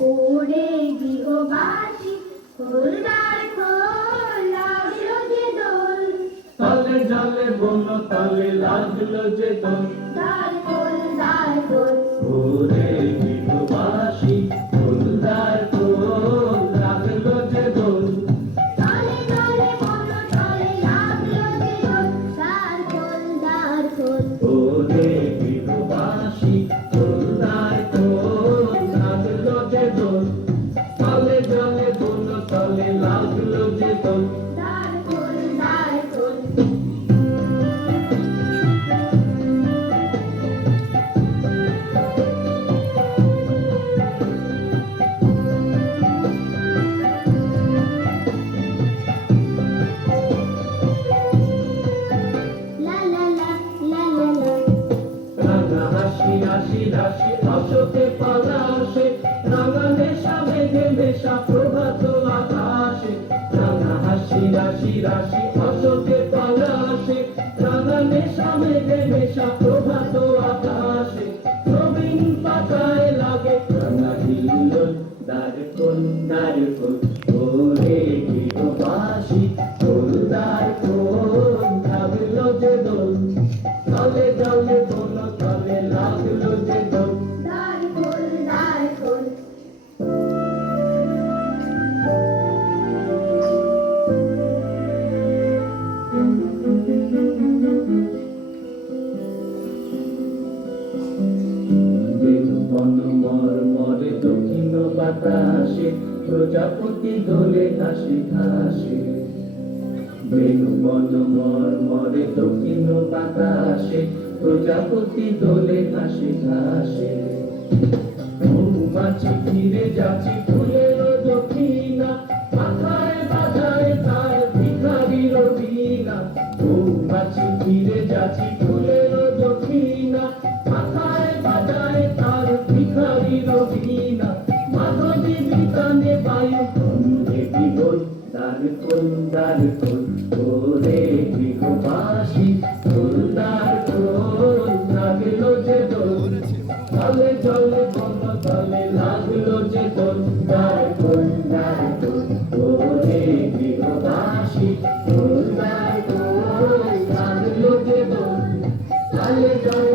ওরে গৃহবাসী খোলদার খোল, লাগলো যে দোল। তলে জলে বন তলে লাগলো যে দোল। দ্বার খোল, দ্বার খোল। ওরে গৃহবাসী খোলদার খোল, লাগলো যে দোল। তলে তলে বন তলে লাগলো যে দোল। দ্বার খোল, দ্বার খোল। ওরে গৃহবাসী খোলদার খোল, লাগলো যে দোল। তলে জলে বন তলে লাগলো যে দোল। দ্বার খোল, দ্বার খোল। লা লা লা, লা লা লা। রাঙা হাসি হাসি রাশি অশোকে পলাশে, রাঙা নেশা মেঘে নেশা প্রভাত আকাশে। রাঙা হাসি রাশি রাশি অশোকে পলাশে, রাঙা নেশা মেঘে নেশা প্রভাত আকাশে। নবীন পাতায় লাগে রাঙা হিল্লোল, দ্বার খোল, দ্বার খোল। ওরে গৃহবাসী খোলদার খোল, লাগলো যে দোল। তলে জলে বন তলে লাগলো যে দোল। দ্বার খোল, দ্বার খোল। বন মর্মরে দক্ষিণ বাতাসে, প্রজাপতি দোলে ঘাসে ঘাসে। বন মর্মরে দক্ষিণ বাতাসে, প্রজাপতি দোলে ঘাসে ঘাসে। মৌমাছি ফিরে যাচ্ছে ফুলের দক্ষিণা, মাথায় বাজায় তার ভিখারির বীণা। মৌমাছি ফিরে যাচ্ছে ফুলের দক্ষিণা, মাথায় বাজায় তার ভিখারির বীণা। মাধবী বিতানে বায়ু গন্ধে বিভোর, দ্বার খোল, দ্বার খোল। ওরে গৃহবাসী খোলদার খোল, লাগলো যে দোল। তলে জলে বন তলে লাগলো যে দোল। দ্বার খোল, দ্বার খোল। ওরে গৃহবাসী খোলদার খোল, লাগলো যে দোল। তলে জলে